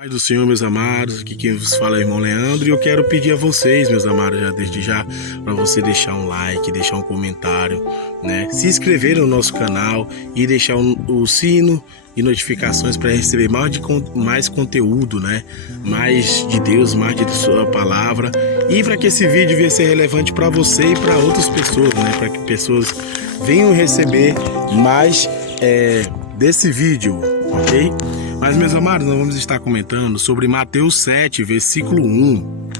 Pai do Senhor, meus amados, aqui quem vos fala é o irmão Leandro, e eu quero pedir a vocês, meus amados, desde já, para você deixar um like, deixar um comentário, né? Se inscrever no nosso canal e deixar o sino e notificações para receber mais conteúdo, né? Mais de Deus, mais de sua palavra, e para que esse vídeo venha ser relevante para você e para outras pessoas, né? Para que pessoas venham receber mais desse vídeo, ok? Mas, meus amados, nós vamos estar comentando sobre Mateus 7, versículo 1.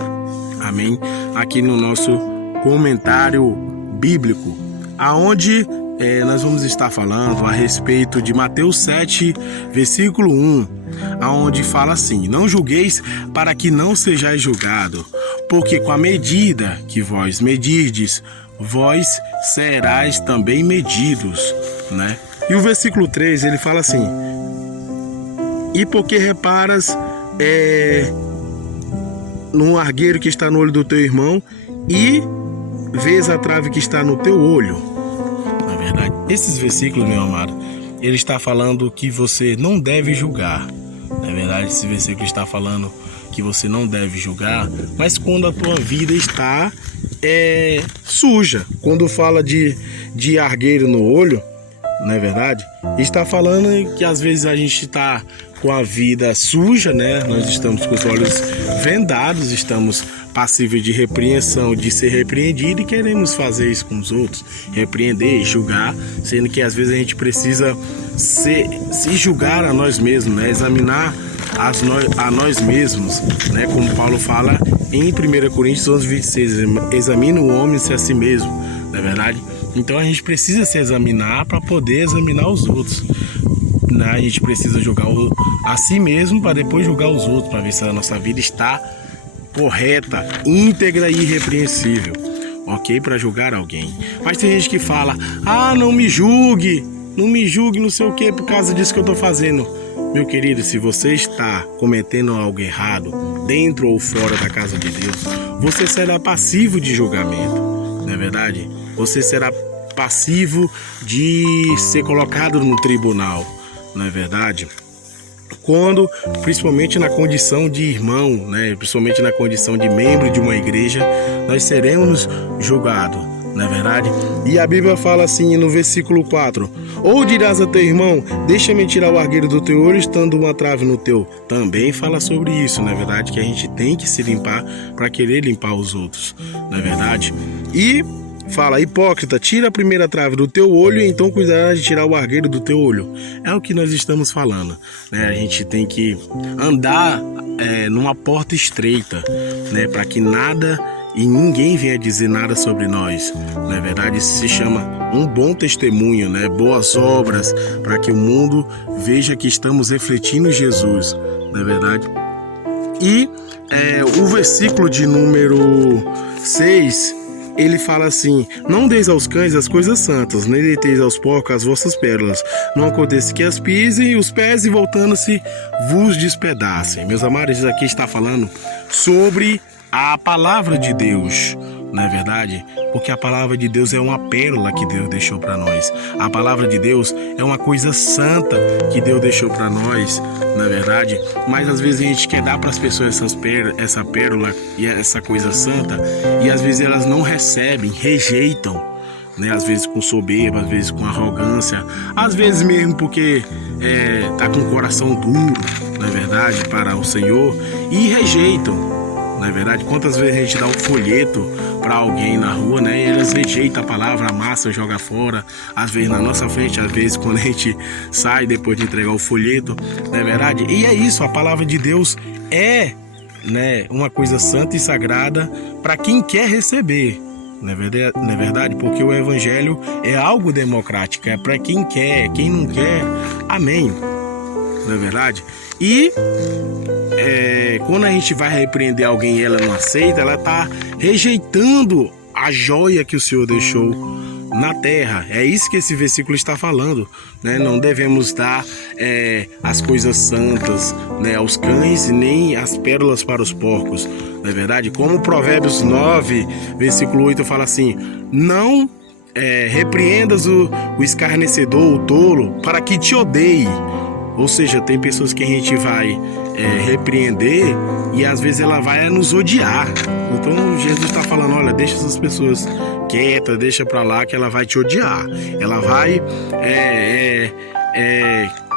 Amém? Aqui no nosso comentário bíblico, aonde nós vamos estar falando a respeito de Mateus 7, versículo 1, aonde fala assim: não julgueis para que não sejais julgado, porque com a medida que vós medirdes, vós serás também medidos, né? E o versículo 3, ele fala assim: e porque reparas num argueiro que está no olho do teu irmão e vês a trave que está no teu olho. Na verdade, esses versículos, meu amado, ele está falando que você não deve julgar. Na verdade, esse versículo está falando que você não deve julgar, mas quando a tua vida está suja. Quando fala de argueiro no olho, não é verdade? Está falando que às vezes a gente está com a vida suja, né? Nós estamos com os olhos vendados, estamos passíveis de repreensão, de ser repreendido, e queremos fazer isso com os outros, repreender, julgar, sendo que às vezes a gente precisa se julgar a nós mesmos, né? Examinar a nós mesmos, né? Como Paulo fala em 1 Coríntios 11, 26, examina o homem a si mesmo, não é verdade? Então a gente precisa se examinar para poder examinar os outros. A gente precisa julgar a si mesmo para depois julgar os outros, para ver se a nossa vida está correta, íntegra e irrepreensível, ok? Para julgar alguém. Mas tem gente que fala: não me julgue, não sei o que, por causa disso que eu estou fazendo. Meu querido, se você está cometendo algo errado, dentro ou fora da casa de Deus, você será passivo de julgamento, não é verdade? Você será passivo de ser colocado no tribunal, não é verdade? Quando, principalmente na condição de irmão, né? Principalmente na condição de membro de uma igreja, nós seremos julgados, não é verdade? E a Bíblia fala assim no versículo 4: ou dirás a teu irmão, deixa-me tirar o argueiro do teu olho, estando uma trave no teu. Também fala sobre isso, não é verdade? Que a gente tem que se limpar para querer limpar os outros, não é verdade? E fala: hipócrita, tira a primeira trave do teu olho, e então cuidarás de tirar o argueiro do teu olho. É o que nós estamos falando, né? A gente tem que andar numa porta estreita, né? Para que nada e ninguém venha dizer nada sobre nós, não é verdade? Isso se chama um bom testemunho, né? Boas obras, para que o mundo veja que estamos refletindo Jesus, não é verdade? E o versículo de número 6, ele fala assim: não deis aos cães as coisas santas, nem deiteis aos porcos as vossas pérolas. Não aconteça que as pisem os pés e voltando-se vos despedacem. Meus amados, isso aqui está falando sobre a palavra de Deus, não é verdade? Porque a palavra de Deus é uma pérola que Deus deixou para nós. A palavra de Deus é uma coisa santa que Deus deixou para nós, não é verdade? Mas às vezes a gente quer dar para as pessoas essa pérola e essa coisa santa, e às vezes elas não recebem, rejeitam, né? Às vezes com soberba, às vezes com arrogância, às vezes mesmo porque tá com o coração duro, não é verdade, para o Senhor, e rejeitam. Não é verdade? Quantas vezes a gente dá um folheto para alguém na rua, né? E eles rejeitam a palavra, amassa, joga fora. Às vezes na nossa frente, às vezes quando a gente sai depois de entregar o folheto, não é verdade? E é isso, a palavra de Deus é, né, uma coisa santa e sagrada para quem quer receber. Não é verdade? Porque o evangelho é algo democrático, é para quem quer, quem não quer, amém. Não é verdade? E quando a gente vai repreender alguém e ela não aceita, ela está rejeitando a joia que o Senhor deixou na terra. É isso que esse versículo está falando, né? Não devemos dar as coisas santas, né, aos cães, nem as pérolas para os porcos, não é verdade? Como Provérbios 9, versículo 8 fala assim: não repreendas o escarnecedor, o tolo, para que te odeie. Ou seja, tem pessoas que a gente vai repreender e às vezes ela vai nos odiar. Então Jesus está falando, olha, deixa essas pessoas quietas, deixa pra lá que ela vai te odiar. Ela vai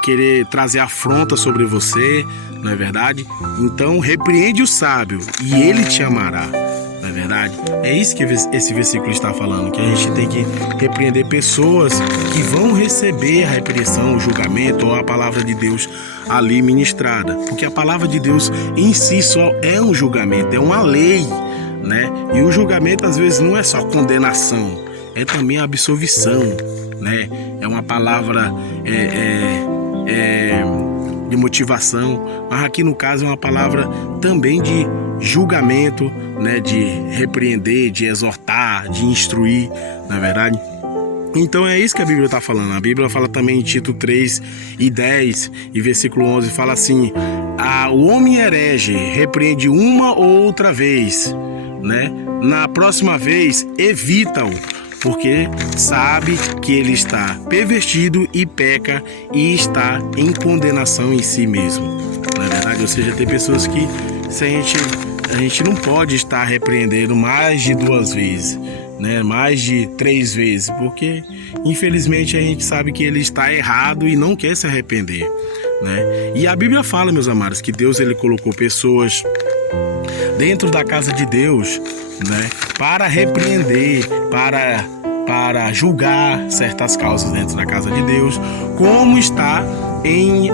querer trazer afronta sobre você, não é verdade? Então repreende o sábio e ele te amará. Não é verdade? É isso que esse versículo está falando, que a gente tem que repreender pessoas que vão receber a repreensão, o julgamento ou a palavra de Deus ali ministrada. Porque a palavra de Deus em si só é um julgamento, é uma lei, né? E o julgamento às vezes não é só condenação, é também a absolvição, né? É uma palavra de motivação, mas aqui no caso é uma palavra também de julgamento, né, de repreender, de exortar, de instruir, na verdade. Então é isso que a Bíblia está falando. A Bíblia fala também em Tito 3:10 e versículo 11, fala assim: o homem herege repreende uma ou outra vez, né? Na próxima vez evita-o, porque sabe que ele está pervertido e peca e está em condenação em si mesmo. Na verdade, ou seja, tem pessoas que a gente não pode estar repreendendo mais de 2 vezes, né? Mais de 3 vezes, porque infelizmente a gente sabe que ele está errado e não quer se arrepender, né? E a Bíblia fala, meus amados, que Deus ele colocou pessoas dentro da casa de Deus, né, para repreender, para julgar certas causas dentro da casa de Deus, como está em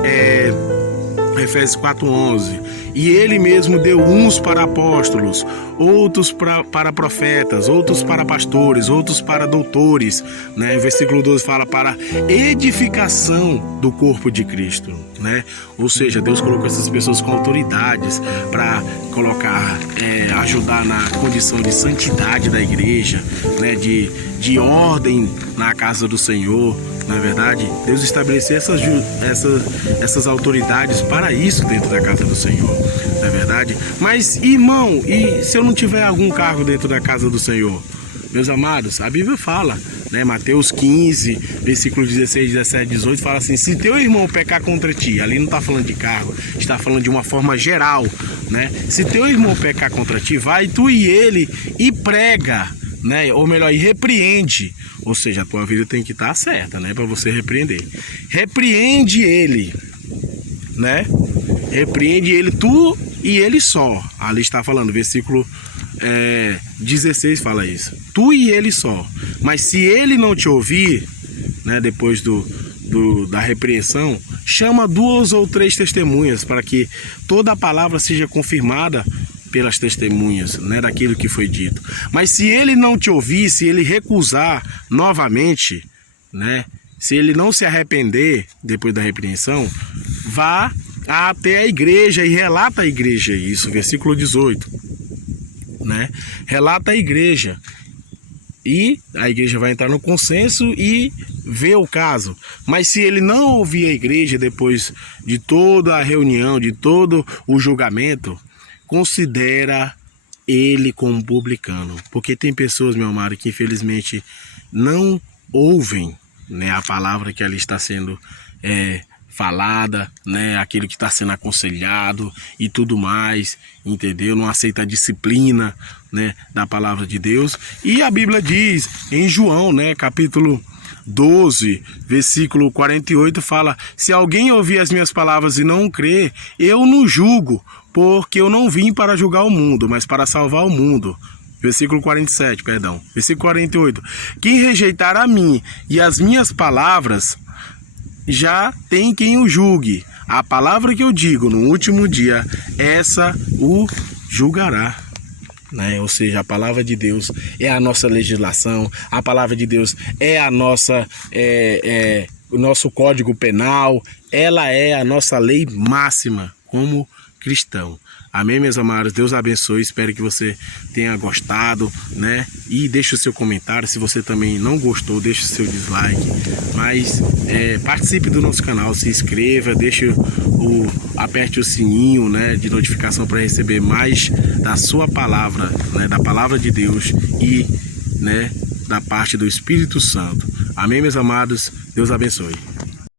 Efésios 4:11. E ele mesmo deu uns para apóstolos, outros para profetas, outros para pastores, outros para doutores, né? O versículo 12 fala para edificação do corpo de Cristo, né? Ou seja, Deus colocou essas pessoas com autoridades para colocar, ajudar na condição de santidade da igreja, né? De ordem na casa do Senhor. Na verdade, Deus estabeleceu essas autoridades para isso dentro da casa do Senhor, na verdade. Mas, irmão, e se eu não tiver algum cargo dentro da casa do Senhor? Meus amados, a Bíblia fala, né? Mateus 15, versículo 16, 17, 18, fala assim: se teu irmão pecar contra ti, ali não está falando de cargo, está falando de uma forma geral, né? Se teu irmão pecar contra ti, vai tu e ele e prega, né? Ou melhor, e repreende. Ou seja, a tua vida tem que estar certa, né? Para você repreender. Repreende ele, né? Repreende ele, tu e ele só. Ali está falando, versículo 16 fala isso. Tu e ele só. Mas se ele não te ouvir, né? Depois da repreensão, chama 2 ou 3 testemunhas para que toda a palavra seja confirmada pelas testemunhas, né, daquilo que foi dito. Mas se ele não te ouvir, se ele recusar novamente, né, se ele não se arrepender depois da repreensão, vá até a igreja e relata à igreja isso, versículo 18, né? Relata à igreja e a igreja vai entrar no consenso e ver o caso. Mas se ele não ouvir a igreja depois de toda a reunião, de todo o julgamento, considera ele como publicano. Porque tem pessoas, meu amado, que infelizmente não ouvem, né, a palavra que ali está sendo falada, né, aquilo que está sendo aconselhado e tudo mais, entendeu? Não aceita a disciplina, né, da palavra de Deus. E a Bíblia diz em João, né, capítulo 12, versículo 48, fala: se alguém ouvir as minhas palavras e não crer, eu não julgo, porque eu não vim para julgar o mundo, mas para salvar o mundo. Versículo 47, perdão. Versículo 48. Quem rejeitar a mim e as minhas palavras, já tem quem o julgue. A palavra que eu digo no último dia, essa o julgará. Né? Ou seja, a palavra de Deus é a nossa legislação, a palavra de Deus é a nossa, o nosso código penal, ela é a nossa lei máxima como cristão. Amém, meus amados? Deus abençoe, espero que você tenha gostado, né? E deixe o seu comentário, se você também não gostou, deixe o seu dislike, mas participe do nosso canal, se inscreva, aperte o sininho, né, de notificação para receber mais da sua palavra, né, da palavra de Deus e, né, da parte do Espírito Santo. Amém, meus amados? Deus abençoe.